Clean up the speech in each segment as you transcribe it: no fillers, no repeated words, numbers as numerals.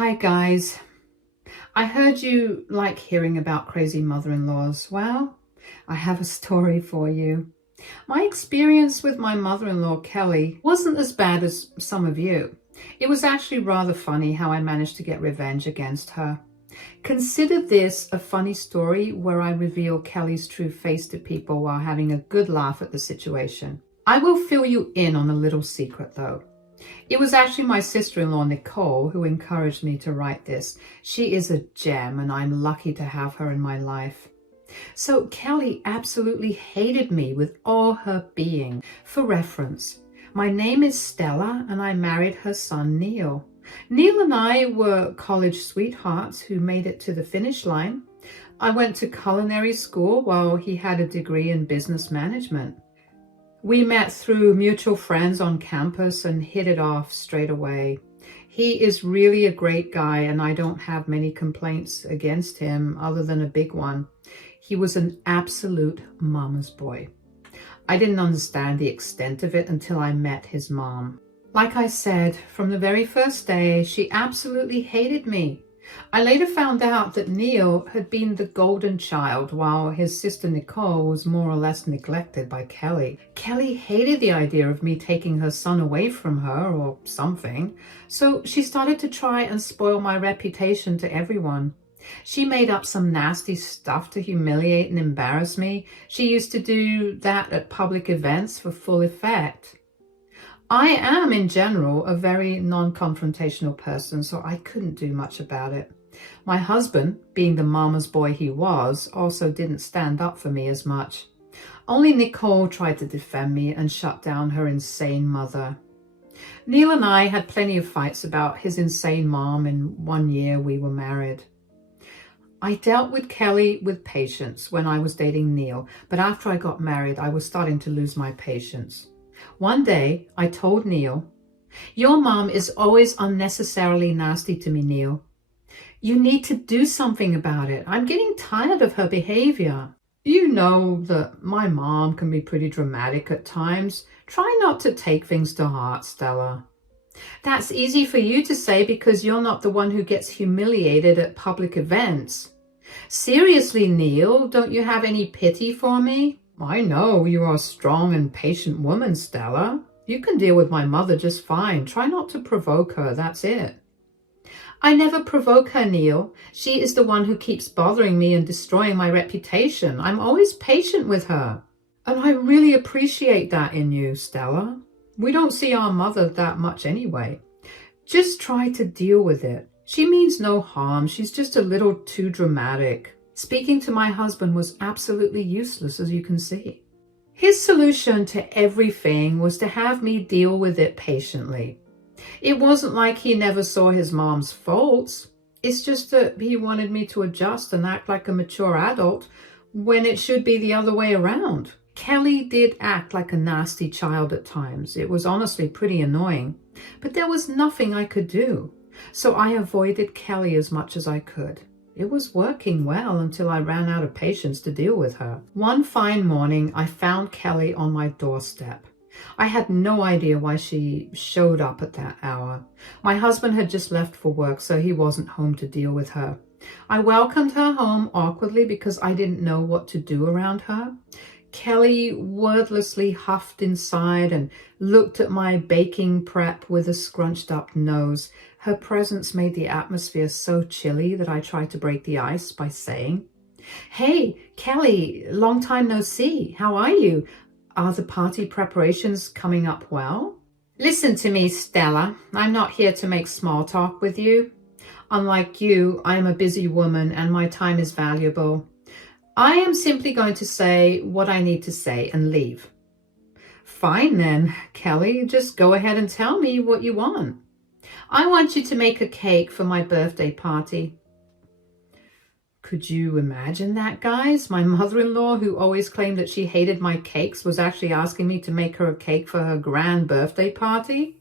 Hi guys, I heard you like hearing about crazy mother-in-laws. Well, I have a story for you. My experience with my mother-in-law Kelly wasn't as bad as some of you. It was actually rather funny how I managed to get revenge against her. Consider this a funny story where I reveal Kelly's true face to people while having a good laugh at the situation. I will fill you in on a little secret though. It was actually my sister-in-law, Nicole, who encouraged me to write this. She is a gem, and I'm lucky to have her in my life. So Kelly absolutely hated me with all her being. For reference, my name is Stella, and I married her son, Neil. Neil and I were college sweethearts who made it to the finish line. I went to culinary school while he had a degree in business management. We met through mutual friends on campus and hit it off straight away. He is really a great guy, and I don't have many complaints against him other than a big one. He was an absolute mama's boy. I didn't understand the extent of it until I met his mom. Like I said, from the very first day, she absolutely hated me. I later found out that Neil had been the golden child while his sister Nicole was more or less neglected by Kelly. Kelly hated the idea of me taking her son away from her or something, so she started to try and spoil my reputation to everyone. She made up some nasty stuff to humiliate and embarrass me. She used to do that at public events for full effect. I am, in general, a very non-confrontational person, so I couldn't do much about it. My husband, being the mama's boy he was, also didn't stand up for me as much. Only Nicole tried to defend me and shut down her insane mother. Neil and I had plenty of fights about his insane mom in 1 year we were married. I dealt with Kelly with patience when I was dating Neil, but after I got married, I was starting to lose my patience. One day, I told Neil, "Your mom is always unnecessarily nasty to me, Neil. You need to do something about it. I'm getting tired of her behavior. You know that my mom can be pretty dramatic at times. Try not to take things to heart, Stella." "That's easy for you to say because you're not the one who gets humiliated at public events." "Seriously, Neil, don't you have any pity for me?" "I know you are a strong and patient woman, Stella. You can deal with my mother just fine. Try not to provoke her, that's it." "I never provoke her, Neil. She is the one who keeps bothering me and destroying my reputation. I'm always patient with her." "And I really appreciate that in you, Stella. We don't see our mother that much anyway. Just try to deal with it. She means no harm. She's just a little too dramatic." Speaking to my husband was absolutely useless, as you can see. His solution to everything was to have me deal with it patiently. It wasn't like he never saw his mom's faults. It's just that he wanted me to adjust and act like a mature adult when it should be the other way around. Kelly did act like a nasty child at times. It was honestly pretty annoying, but there was nothing I could do. So I avoided Kelly as much as I could. It was working well until I ran out of patience to deal with her. One fine morning, I found Kelly on my doorstep. I had no idea why she showed up at that hour. My husband had just left for work, so he wasn't home to deal with her. I welcomed her home awkwardly because I didn't know what to do around her. Kelly wordlessly huffed inside and looked at my baking prep with a scrunched up nose. Her presence made the atmosphere so chilly that I tried to break the ice by saying, "Hey, Kelly, long time no see. How are you? Are the party preparations coming up well?" "Listen to me, Stella. I'm not here to make small talk with you. Unlike you, I am a busy woman and my time is valuable. I am simply going to say what I need to say and leave." "Fine then, Kelly, just go ahead and tell me what you want." "I want you to make a cake for my birthday party." Could you imagine that, guys? My mother-in-law, who always claimed that she hated my cakes, was actually asking me to make her a cake for her grand birthday party?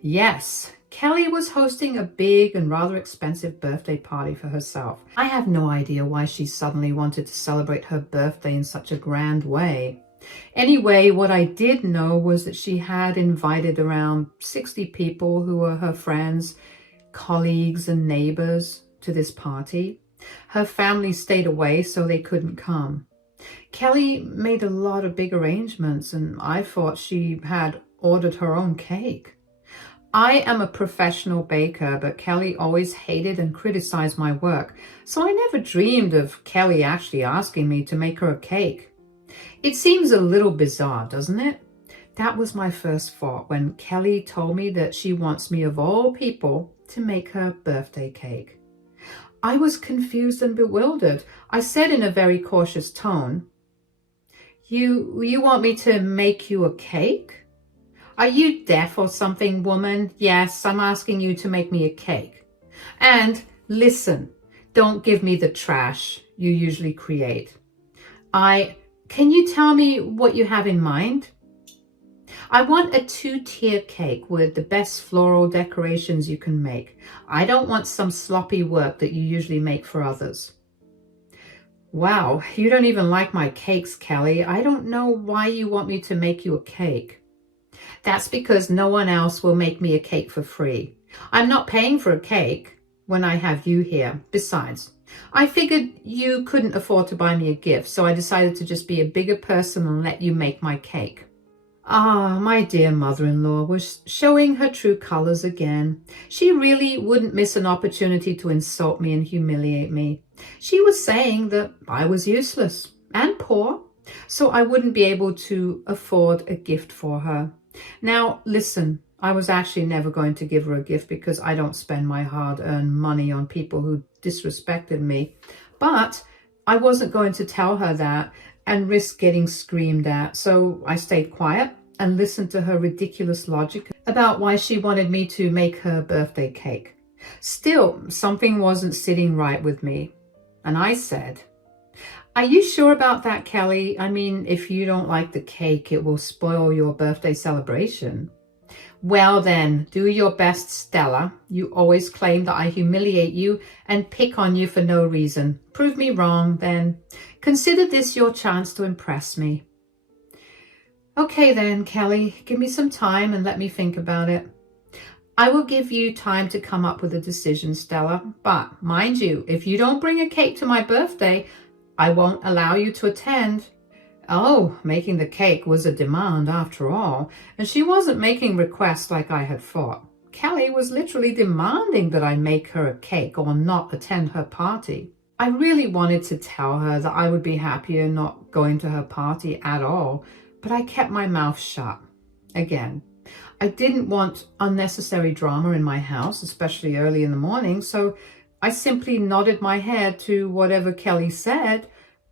Yes, Kelly was hosting a big and rather expensive birthday party for herself. I have no idea why she suddenly wanted to celebrate her birthday in such a grand way. Anyway, what I did know was that she had invited around 60 people who were her friends, colleagues and neighbors to this party. Her family stayed away, so they couldn't come. Kelly made a lot of big arrangements, and I thought she had ordered her own cake. I am a professional baker, but Kelly always hated and criticized my work, so I never dreamed of Kelly actually asking me to make her a cake. It seems a little bizarre, doesn't it? That was my first thought when Kelly told me that she wants me, of all people, to make her birthday cake. I was confused and bewildered. I said in a very cautious tone, You want me to make you a cake? Are you deaf or something, woman? Yes, I'm asking you to make me a cake. And listen, don't give me the trash you usually create. Can you tell me what you have in mind? I want a 2-tier cake with the best floral decorations you can make. I don't want some sloppy work that you usually make for others. Wow, you don't even like my cakes, Kelly. I don't know why you want me to make you a cake. That's because no one else will make me a cake for free. I'm not paying for a cake when I have you here. Besides, I figured you couldn't afford to buy me a gift, so I decided to just be a bigger person and let you make my cake. Ah, my dear mother-in-law was showing her true colors again. She really wouldn't miss an opportunity to insult me and humiliate me. She was saying that I was useless and poor, so I wouldn't be able to afford a gift for her. Now, listen, I was actually never going to give her a gift because I don't spend my hard-earned money on people who disrespected me. But I wasn't going to tell her that and risk getting screamed at, so I stayed quiet and listened to her ridiculous logic about why she wanted me to make her birthday cake. Still, something wasn't sitting right with me, and I said, Are you sure about that, Kelly? I mean, if you don't like the cake, it will spoil your birthday celebration. Well then, do your best, Stella. You always claim that I humiliate you and pick on you for no reason. Prove me wrong, then. Consider this your chance to impress me. Okay then, Kelly, give me some time and let me think about it. I will give you time to come up with a decision, Stella. But, mind you, if you don't bring a cake to my birthday, I won't allow you to attend. Oh, making the cake was a demand after all, and she wasn't making requests like I had thought. Kelly was literally demanding that I make her a cake or not attend her party. I really wanted to tell her that I would be happier not going to her party at all, but I kept my mouth shut. Again, I didn't want unnecessary drama in my house, especially early in the morning, so I simply nodded my head to whatever Kelly said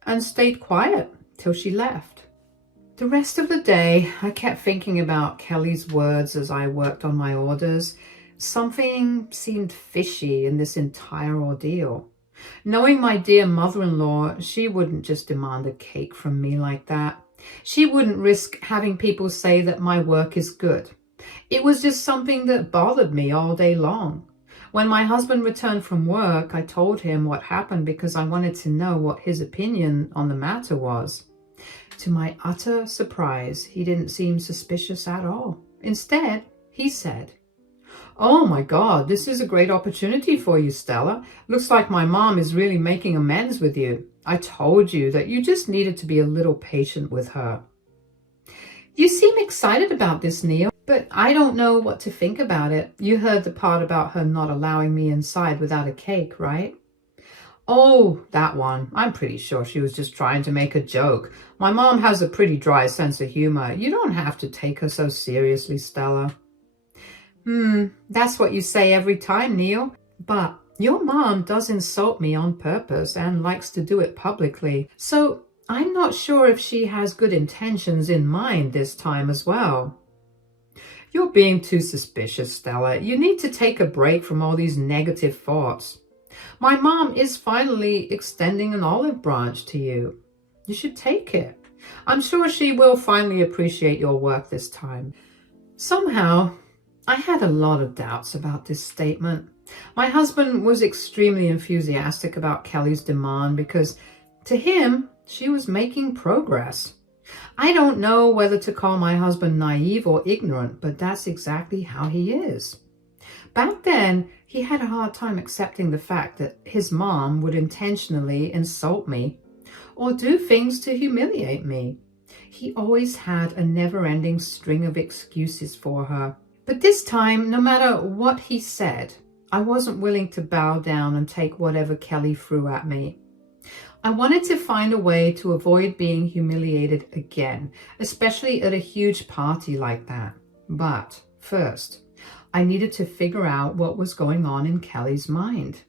and stayed quiet till she left. The rest of the day, I kept thinking about Kelly's words as I worked on my orders. Something seemed fishy in this entire ordeal. Knowing my dear mother-in-law, she wouldn't just demand a cake from me like that. She wouldn't risk having people say that my work is good. It was just something that bothered me all day long. When my husband returned from work, I told him what happened because I wanted to know what his opinion on the matter was. To my utter surprise, he didn't seem suspicious at all. Instead, he said, "Oh my God, this is a great opportunity for you, Stella. Looks like my mom is really making amends with you. I told you that you just needed to be a little patient with her." You seem excited about this, Neil, but I don't know what to think about it. You heard the part about her not allowing me inside without a cake, right? Oh, that one. I'm pretty sure she was just trying to make a joke. My mom has a pretty dry sense of humor. You don't have to take her so seriously, Stella. That's what you say every time, Neil. But your mom does insult me on purpose and likes to do it publicly. So I'm not sure if she has good intentions in mind this time as well. You're being too suspicious, Stella. You need to take a break from all these negative thoughts. My mom is finally extending an olive branch to you. You should take it. I'm sure she will finally appreciate your work this time. Somehow, I had a lot of doubts about this statement. My husband was extremely enthusiastic about Kelly's demand because, to him, she was making progress. I don't know whether to call my husband naive or ignorant, but that's exactly how he is. Back then, He had a hard time accepting the fact that his mom would intentionally insult me or do things to humiliate me. He always had a never-ending string of excuses for her. But this time, no matter what he said, I wasn't willing to bow down and take whatever Kelly threw at me. I wanted to find a way to avoid being humiliated again, especially at a huge party like that. But first, I needed to figure out what was going on in Kelly's mind.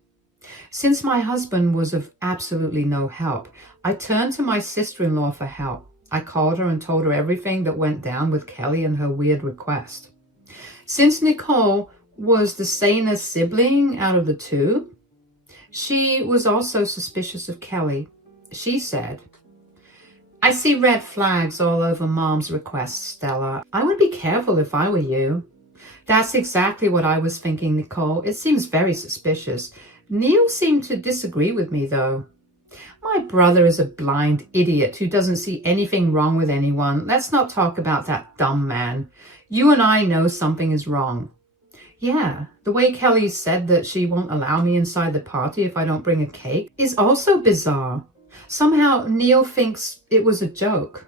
Since my husband was of absolutely no help, I turned to my sister-in-law for help. I called her and told her everything that went down with Kelly and her weird request. Since Nicole was the sanest sibling out of the two, she was also suspicious of Kelly. She said, "I see red flags all over Mom's requests, Stella. I would be careful if I were you." That's exactly what I was thinking, Nicole. It seems very suspicious. Neil seemed to disagree with me, though. My brother is a blind idiot who doesn't see anything wrong with anyone. Let's not talk about that dumb man. You and I know something is wrong. Yeah, the way Kelly said that she won't allow me inside the party if I don't bring a cake is also bizarre. Somehow Neil thinks it was a joke.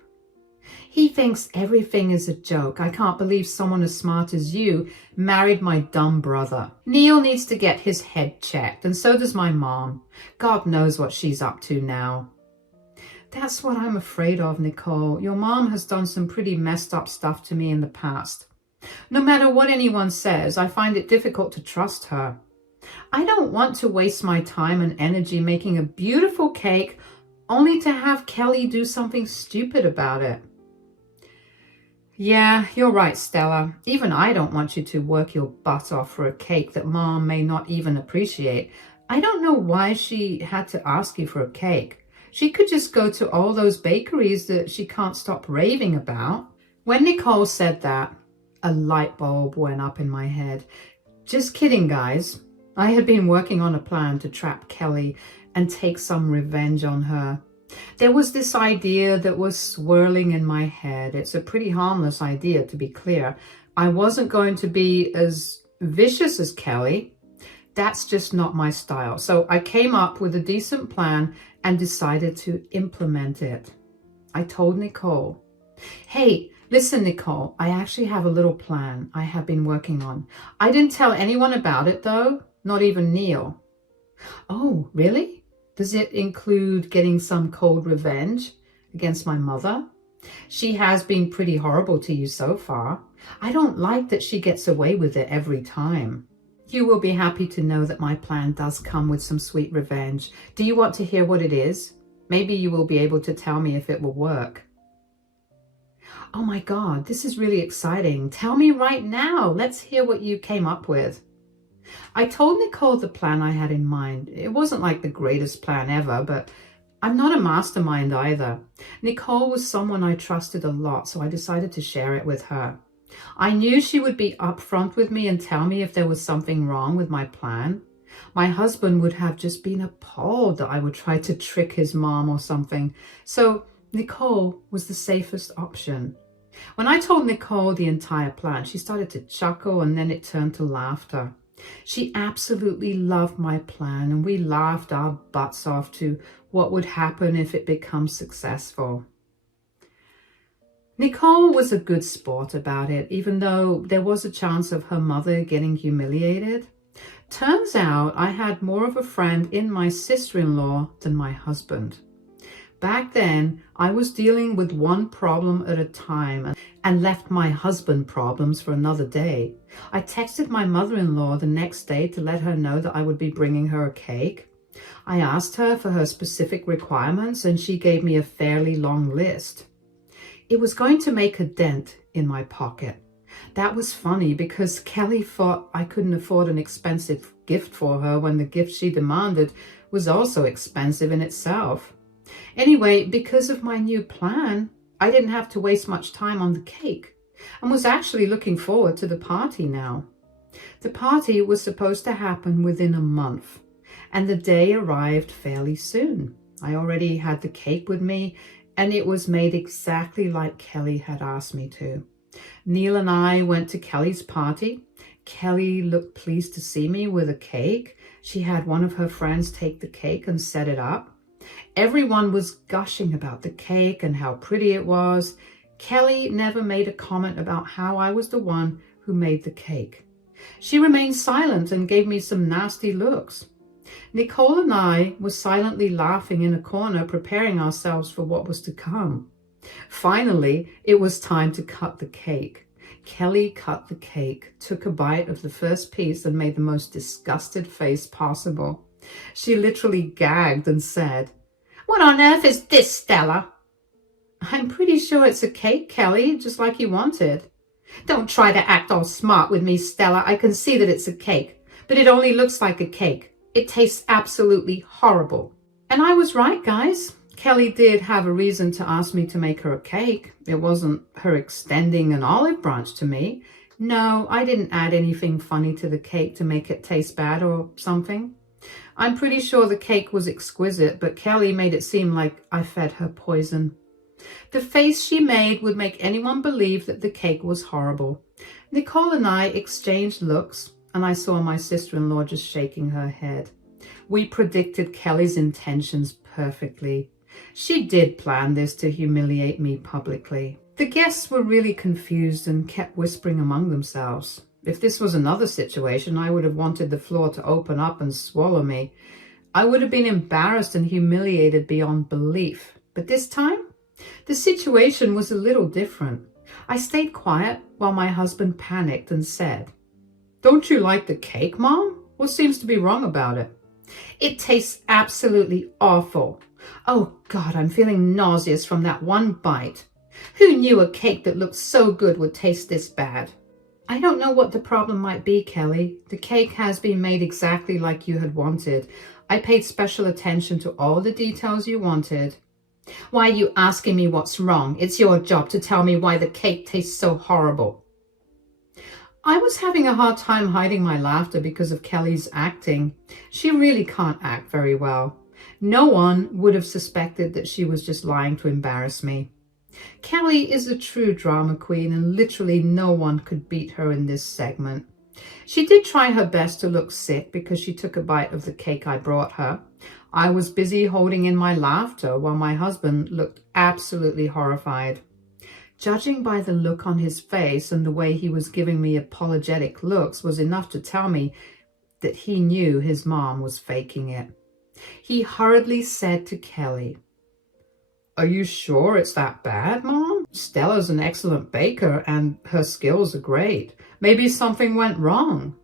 He thinks everything is a joke. I can't believe someone as smart as you married my dumb brother. Neil needs to get his head checked, and so does my mom. God knows what she's up to now. That's what I'm afraid of, Nicole. Your mom has done some pretty messed up stuff to me in the past. No matter what anyone says, I find it difficult to trust her. I don't want to waste my time and energy making a beautiful cake only to have Kelly do something stupid about it. Yeah, you're right, Stella. Even I don't want you to work your butt off for a cake that Mom may not even appreciate. I don't know why she had to ask you for a cake. She could just go to all those bakeries that she can't stop raving about. When Nicole said that, a light bulb went up in my head. Just kidding, guys. I had been working on a plan to trap Kelly and take some revenge on her. There was this idea that was swirling in my head. It's a pretty harmless idea, to be clear. I wasn't going to be as vicious as Kelly. That's just not my style. So I came up with a decent plan and decided to implement it. I told Nicole, "Hey, listen, Nicole, I actually have a little plan I have been working on. I didn't tell anyone about it, though, not even Neil." "Oh, really? Does it include getting some cold revenge against my mother? She has been pretty horrible to you so far. I don't like that she gets away with it every time." You will be happy to know that my plan does come with some sweet revenge. Do you want to hear what it is? Maybe you will be able to tell me if it will work. Oh my God, this is really exciting. Tell me right now. Let's hear what you came up with. I told Nicole the plan I had in mind. It wasn't like the greatest plan ever, but I'm not a mastermind either. Nicole was someone I trusted a lot, so I decided to share it with her. I knew she would be upfront with me and tell me if there was something wrong with my plan. My husband would have just been appalled that I would try to trick his mom or something. So Nicole was the safest option. When I told Nicole the entire plan, she started to chuckle and then it turned to laughter. She absolutely loved my plan, and we laughed our butts off to what would happen if it becomes successful. Nicole was a good sport about it, even though there was a chance of her mother getting humiliated. Turns out I had more of a friend in my sister-in-law than my husband. Back then, I was dealing with one problem at a time and left my husband problems for another day. I texted my mother-in-law the next day to let her know that I would be bringing her a cake. I asked her for her specific requirements and she gave me a fairly long list. It was going to make a dent in my pocket. That was funny because Kelly thought I couldn't afford an expensive gift for her when the gift she demanded was also expensive in itself. Anyway, because of my new plan, I didn't have to waste much time on the cake and was actually looking forward to the party now. The party was supposed to happen within a month, and the day arrived fairly soon. I already had the cake with me, and it was made exactly like Kelly had asked me to. Neil and I went to Kelly's party. Kelly looked pleased to see me with a cake. She had one of her friends take the cake and set it up. Everyone was gushing about the cake and how pretty it was. Kelly never made a comment about how I was the one who made the cake. She remained silent and gave me some nasty looks. Nicole and I were silently laughing in a corner, preparing ourselves for what was to come. Finally, it was time to cut the cake. Kelly cut the cake, took a bite of the first piece and made the most disgusted face possible. She literally gagged and said, "What on earth is this, Stella?" "I'm pretty sure it's a cake, Kelly, just like you wanted." "Don't try to act all smart with me, Stella. I can see that it's a cake, but it only looks like a cake. It tastes absolutely horrible." And I was right, guys. Kelly did have a reason to ask me to make her a cake. It wasn't her extending an olive branch to me. No, I didn't add anything funny to the cake to make it taste bad or something. I'm pretty sure the cake was exquisite, but Kelly made it seem like I fed her poison. The face she made would make anyone believe that the cake was horrible. Nicole and I exchanged looks, and I saw my sister-in-law just shaking her head. We predicted Kelly's intentions perfectly. She did plan this to humiliate me publicly. The guests were really confused and kept whispering among themselves. If this was another situation, I would have wanted the floor to open up and swallow me. I would have been embarrassed and humiliated beyond belief. But this time, the situation was a little different. I stayed quiet while my husband panicked and said, "Don't you like the cake, Mom? What seems to be wrong about it?" "It tastes absolutely awful. Oh God, I'm feeling nauseous from that one bite. Who knew a cake that looked so good would taste this bad?" "I don't know what the problem might be, Kelly. The cake has been made exactly like you had wanted. I paid special attention to all the details you wanted." "Why are you asking me what's wrong? It's your job to tell me why the cake tastes so horrible." I was having a hard time hiding my laughter because of Kelly's acting. She really can't act very well. No one would have suspected that she was just lying to embarrass me. Kelly is a true drama queen, and literally no one could beat her in this segment. She did try her best to look sick because she took a bite of the cake I brought her. I was busy holding in my laughter while my husband looked absolutely horrified. Judging by the look on his face and the way he was giving me apologetic looks was enough to tell me that he knew his mom was faking it. He hurriedly said to Kelly, "Are you sure it's that bad, Mom? Stella's an excellent baker and her skills are great. Maybe something went wrong."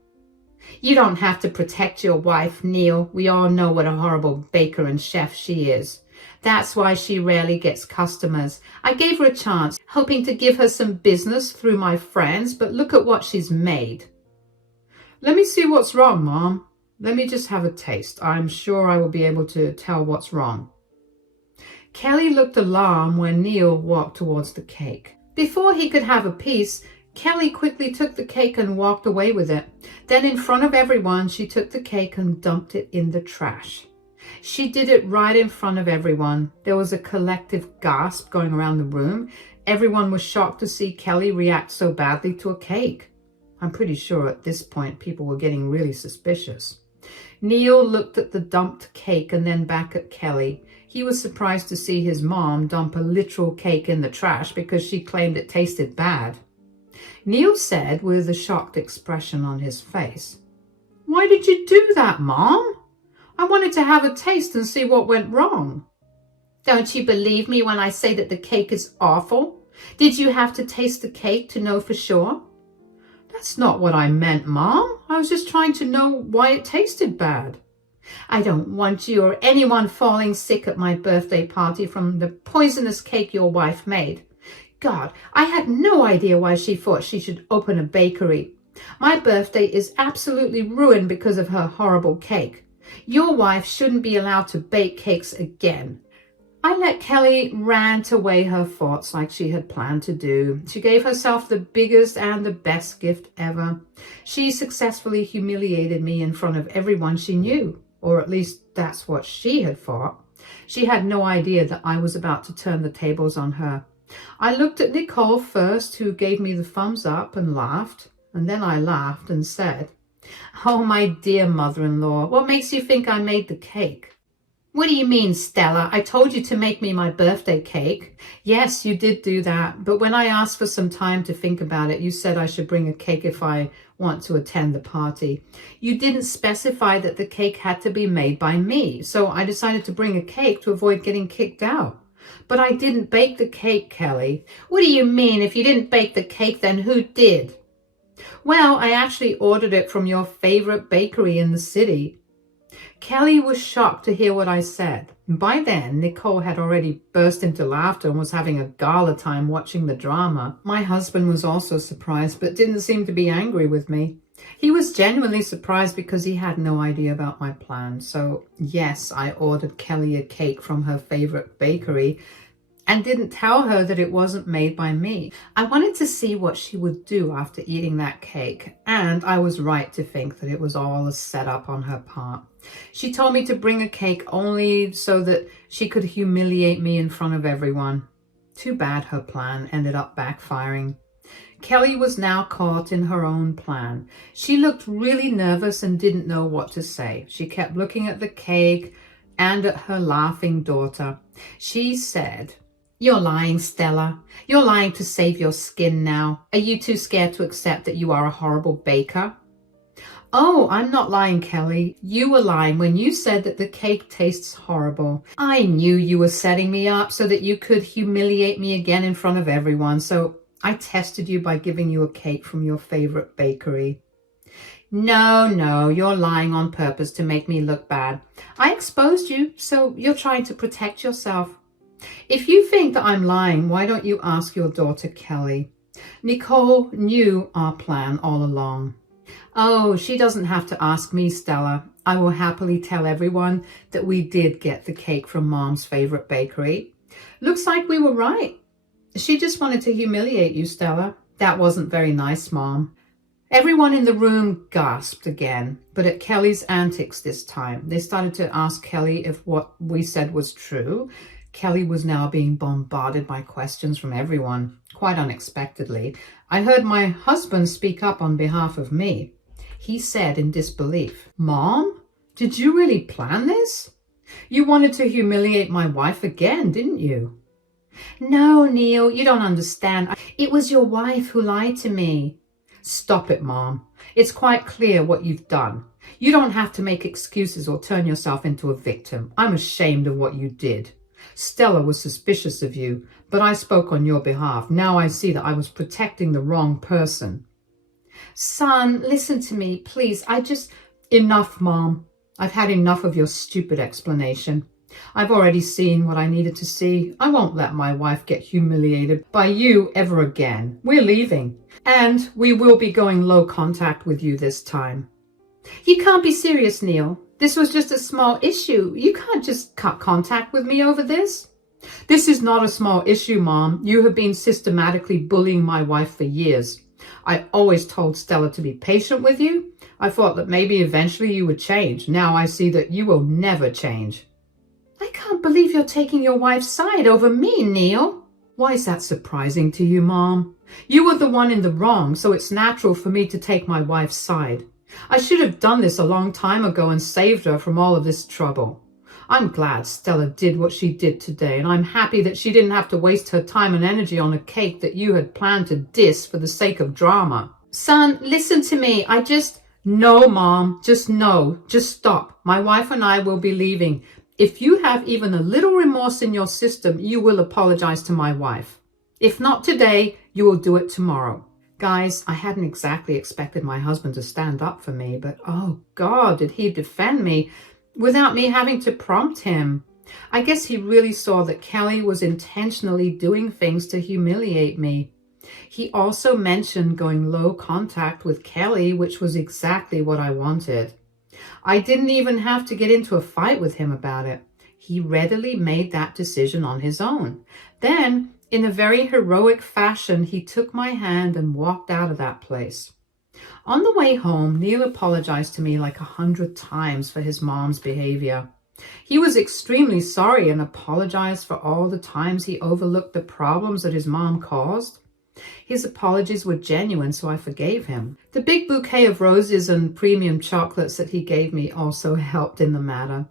"You don't have to protect your wife, Neil. We all know what a horrible baker and chef she is. That's why she rarely gets customers. I gave her a chance, hoping to give her some business through my friends, but look at what she's made." "Let me see what's wrong, Mom. Let me just have a taste. I'm sure I will be able to tell what's wrong." Kelly looked alarmed when Neil walked towards the cake. Before he could have a piece, Kelly quickly took the cake and walked away with it. Then in front of everyone, she took the cake and dumped it in the trash. She did it right in front of everyone. There was a collective gasp going around the room. Everyone was shocked to see Kelly react so badly to a cake. I'm pretty sure at this point people were getting really suspicious. Neil looked at the dumped cake and then back at Kelly. He was surprised to see his mom dump a literal cake in the trash because she claimed it tasted bad. Neil said with a shocked expression on his face, "Why did you do that, Mom? I wanted to have a taste and see what went wrong." "Don't you believe me when I say that the cake is awful? Did you have to taste the cake to know for sure?" "That's not what I meant, Mom. I was just trying to know why it tasted bad." "I don't want you or anyone falling sick at my birthday party from the poisonous cake your wife made. God, I had no idea why she thought she should open a bakery. My birthday is absolutely ruined because of her horrible cake. Your wife shouldn't be allowed to bake cakes again." I let Kelly rant away her thoughts like she had planned to do. She gave herself the biggest and the best gift ever. She successfully humiliated me in front of everyone she knew, or at least that's what she had thought. She had no idea that I was about to turn the tables on her. I looked at Nicole first, who gave me the thumbs up and laughed. And then I laughed and said, "Oh, my dear mother-in-law, what makes you think I made the cake?" "What do you mean, Stella? I told you to make me my birthday cake." "Yes, you did do that. But when I asked for some time to think about it, you said I should bring a cake if I want to attend the party. You didn't specify that the cake had to be made by me, so I decided to bring a cake to avoid getting kicked out. But I didn't bake the cake, Kelly." "What do you mean? If you didn't bake the cake, then who did?" "Well, I actually ordered it from your favorite bakery in the city." Kelly was shocked to hear what I said. By then, Nicole had already burst into laughter and was having a gala time watching the drama. My husband was also surprised, but didn't seem to be angry with me. He was genuinely surprised because he had no idea about my plan. So yes, I ordered Kelly a cake from her favorite bakery and didn't tell her that it wasn't made by me. I wanted to see what she would do after eating that cake, and I was right to think that it was all a setup on her part. She told me to bring a cake only so that she could humiliate me in front of everyone. Too bad her plan ended up backfiring. Kelly was now caught in her own plan. She looked really nervous and didn't know what to say. She kept looking at the cake and at her laughing daughter. She said, "You're lying, Stella. You're lying to save your skin now. Are you too scared to accept that you are a horrible baker?" "Oh, I'm not lying, Kelly. You were lying when you said that the cake tastes horrible. I knew you were setting me up so that you could humiliate me again in front of everyone. So I tested you by giving you a cake from your favorite bakery." No, you're lying on purpose to make me look bad. I exposed you, so you're trying to protect yourself. If you think that I'm lying, why don't you ask your daughter, Kelly? Nicole knew our plan all along. Oh, she doesn't have to ask me, Stella. I will happily tell everyone that we did get the cake from Mom's favorite bakery. Looks like we were right. She just wanted to humiliate you, Stella. That wasn't very nice, Mom. Everyone in the room gasped again, but at Kelly's antics this time. They started to ask Kelly if what we said was true. Kelly was now being bombarded by questions from everyone, quite unexpectedly. I heard my husband speak up on behalf of me. He said in disbelief, "Mom, did you really plan this? You wanted to humiliate my wife again, didn't you?" "No, Neil, you don't understand. It was your wife who lied to me." "Stop it, Mom. It's quite clear what you've done. You don't have to make excuses or turn yourself into a victim. I'm ashamed of what you did. Stella was suspicious of you, but I spoke on your behalf. Now I see that I was protecting the wrong person." "Son, listen to me, please. Enough, Mom. I've had enough of your stupid explanation. I've already seen what I needed to see. I won't let my wife get humiliated by you ever again. We're leaving, and we will be going low contact with you this time." "You can't be serious, Neil. This was just a small issue. You can't just cut contact with me over this." "This is not a small issue, Mom. You have been systematically bullying my wife for years. I always told Stella to be patient with you. I thought that maybe eventually you would change. Now I see that you will never change." "I can't believe you're taking your wife's side over me, Neil." "Why is that surprising to you, Mom? You were the one in the wrong, so it's natural for me to take my wife's side. I should have done this a long time ago and saved her from all of this trouble. I'm glad Stella did what she did today, and I'm happy that she didn't have to waste her time and energy on a cake that you had planned to diss for the sake of drama." "Son, listen to me. No, Mom. Just stop. My wife and I will be leaving. If you have even a little remorse in your system, you will apologize to my wife. If not today, you will do it tomorrow." Guys, I hadn't exactly expected my husband to stand up for me, but oh God, did he defend me without me having to prompt him. I guess he really saw that Kelly was intentionally doing things to humiliate me. He also mentioned going low contact with Kelly, which was exactly what I wanted. I didn't even have to get into a fight with him about it. He readily made that decision on his own. Then, in a very heroic fashion, he took my hand and walked out of that place. On the way home, Neil apologized to me like 100 times for his mom's behavior. He was extremely sorry and apologized for all the times he overlooked the problems that his mom caused. His apologies were genuine, so I forgave him. The big bouquet of roses and premium chocolates that he gave me also helped in the matter.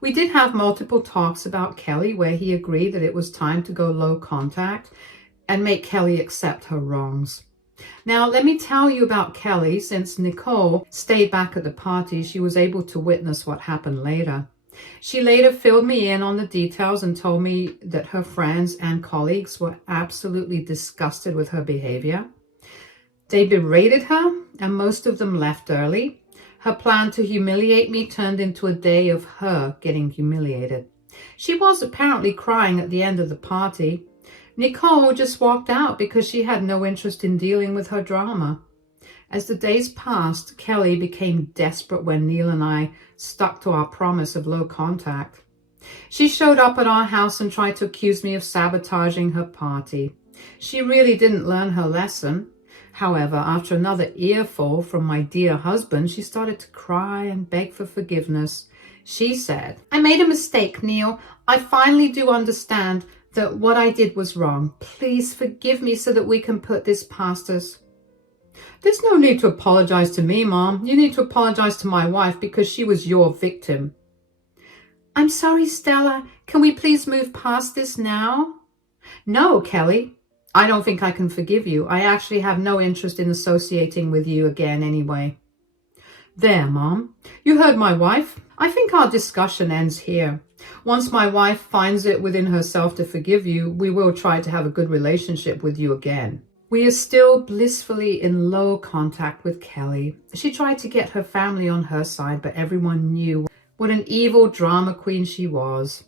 We did have multiple talks about Kelly where he agreed that it was time to go low contact and make Kelly accept her wrongs. Now, let me tell you about Kelly. Since Nicole stayed back at the party, she was able to witness what happened later. She later filled me in on the details and told me that her friends and colleagues were absolutely disgusted with her behavior. They berated her, and most of them left early. Her plan to humiliate me turned into a day of her getting humiliated. She was apparently crying at the end of the party. Nicole just walked out because she had no interest in dealing with her drama. As the days passed, Kelly became desperate when Neil and I stuck to our promise of low contact. She showed up at our house and tried to accuse me of sabotaging her party. She really didn't learn her lesson. However, after another earful from my dear husband, she started to cry and beg for forgiveness. She said, "I made a mistake, Neil. I finally do understand that what I did was wrong. Please forgive me so that we can put this past us." "There's no need to apologize to me, Mom. You need to apologize to my wife because she was your victim." "I'm sorry, Stella. Can we please move past this now?" "No, Kelly. I don't think I can forgive you. I actually have no interest in associating with you again anyway." "There, Mom. You heard my wife. I think our discussion ends here. Once my wife finds it within herself to forgive you, we will try to have a good relationship with you again." We are still blissfully in low contact with Kelly. She tried to get her family on her side, but everyone knew what an evil drama queen she was.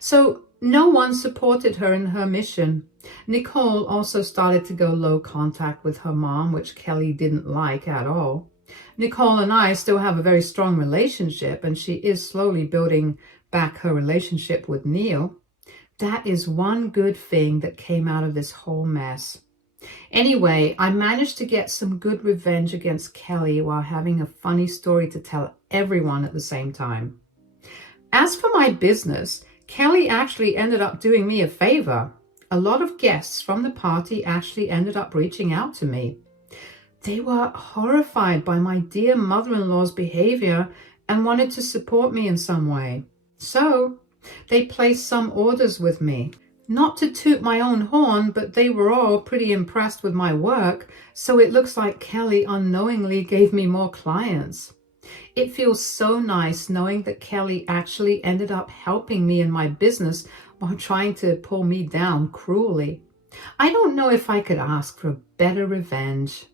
So no one supported her in her mission. Nicole also started to go low contact with her mom, which Kelly didn't like at all. Nicole and I still have a very strong relationship, and she is slowly building back her relationship with Neil. That is one good thing that came out of this whole mess. Anyway, I managed to get some good revenge against Kelly while having a funny story to tell everyone at the same time. As for my business, Kelly actually ended up doing me a favor. A lot of guests from the party actually ended up reaching out to me. They were horrified by my dear mother-in-law's behavior and wanted to support me in some way. So they placed some orders with me. Not to toot my own horn, but they were all pretty impressed with my work, so it looks like Kelly unknowingly gave me more clients. It feels so nice knowing that Kelly actually ended up helping me in my business while trying to pull me down cruelly. I don't know if I could ask for a better revenge.